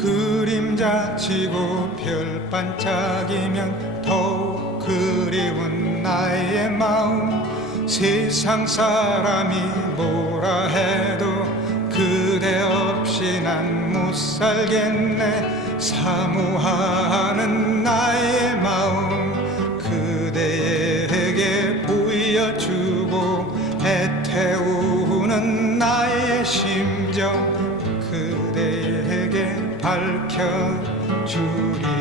그림자 치고 별 반짝이면 더욱 그리운 나의 마음. 세상 사람이 뭐라 해도 그대 없이 난 못 살겠네. 사모하는 나의 마음 그대에게 보여주고 애태우는 나의 심정 밝혀주리.